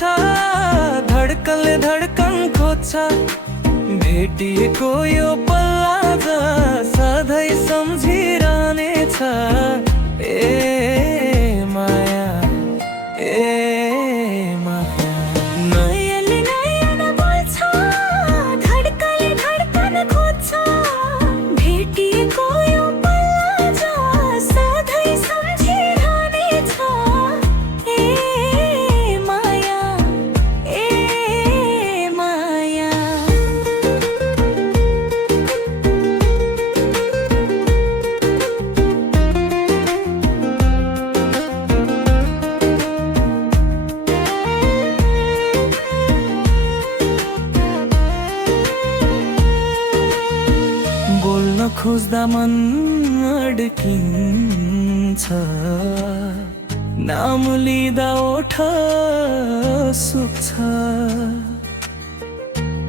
धडकनले धडकन खोज्छ भेटिएको यो पल आज सधैँ सम्झिरहनेछ ए माया ए माया नयनले नयन बोल्छ धडकनले धडकन खोज्छ भेटिएको यो पल आज सधैँ सम्झिरहनेछ ए माया ए माया बोल्न खोज्दा मन अड्किन्छ नाम लिँदा ओठ सुक्छ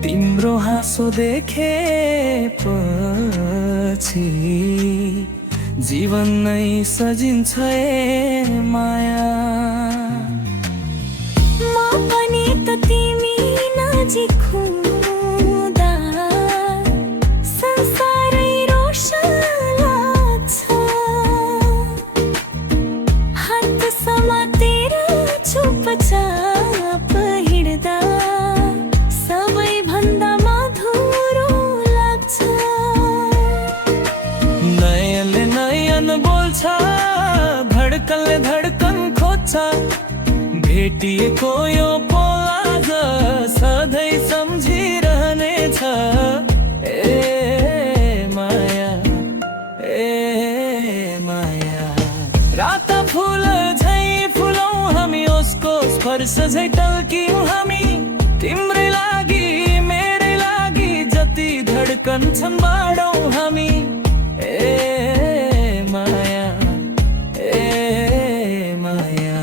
तिम्रो हाँसो देखेपछि जीवन नै सजिन्छ ए माया म पनि त तिमी नजिक हुँदा संसारै रोशन लाग्छ हात समातेर चुपचाप हिँड्दा सबैभन्दा मधुरो लाग्छ नयनले नयन बोल्छ धडकनले धडकन खोज्छ भेटिएको यो पल आज सधैँ सम्झिरहनेछ ए माया ए माया रात फुल झै फुलौँ हामी उसको स्पर्श झै टल्क्यौँ हामी तिम्रै लागि मेरै लागि जति धडकन छन् बाँडौँ हामी ए माया ए माया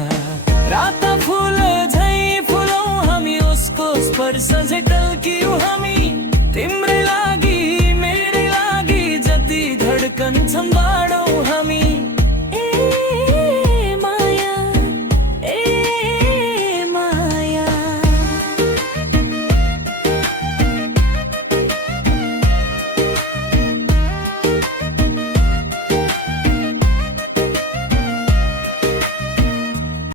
रात फुल झै फुलौँ हामी उसको स्पर्श झै टल्क्यौँ हामी तिम्रै लागि मेरै लागि जति धडकन छन्